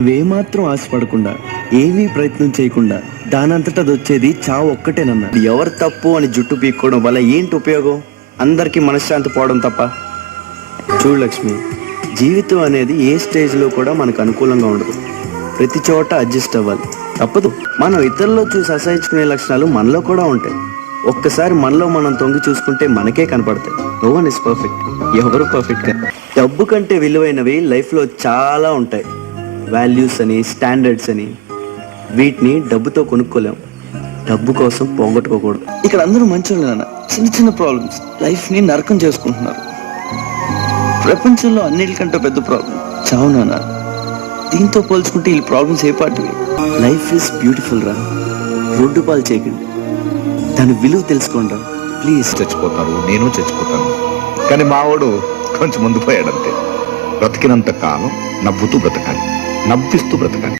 నువ్వేమాత్రం ఆశపడకుండా ఏమీ ప్రయత్నం చేయకుండా దానంతటా అది వచ్చేది చావు ఒక్కటేనన్నా. ఎవరు తప్పు అని జుట్టు పీక్కోవడం వల్ల ఏంటి ఉపయోగం? అందరికీ మనశ్శాంతి పోవడం తప్ప. చూడు లక్ష్మి, జీవితం అనేది ఏ స్టేజ్లో కూడా మనకు అనుకూలంగా ఉండదు. ప్రతి చోట అడ్జస్ట్ అవ్వాలి, తప్పదు. మనం ఇతరుల్లో చూసి అసహించుకునే లక్షణాలు మనలో కూడా ఉంటాయి. ఒక్కసారి మనలో మనం తొంగి చూసుకుంటే మనకే కనపడతాయి. నో వన్ ఇస్ పర్ఫెక్ట్, ఎవరు పర్ఫెక్ట్ గా. డబ్బు కంటే విలువైనవి లైఫ్లో చాలా ఉంటాయి. వాల్యూస్ అని, స్టాండర్డ్స్ అని, వీటిని డబ్బుతో కొనుక్కోలేం. డబ్బు కోసం పోగొట్టుకోకూడదు. ఇక్కడ అందరూ మంచోళ్ళు నాన్న. చిన్న చిన్న ప్రాబ్లమ్స్ లైఫ్ని నరకం చేసుకుంటున్నారు. ప్రపంచంలో అన్నిటికంటే పెద్ద ప్రాబ్లం చావు నాన్న. దీంతో పోల్చుకుంటే ఈ ప్రాబ్లమ్స్ ఏ పాటివి? లైఫ్ ఈజ్ బ్యూటిఫుల్ రా. రోడ్డు పాలు చేయకండి, దాని విలువ తెలుసుకోండి రా ప్లీజ్. చచ్చిపోతారు, నేను చచ్చిపోతాను, కానీ మావాడు కొంచెం ముందు పోయాడంతే. బ్రతికినంత కాలం నవ్వుతూ బ్రతకాలి, నవ్విస్తూ బ్రతకాలి.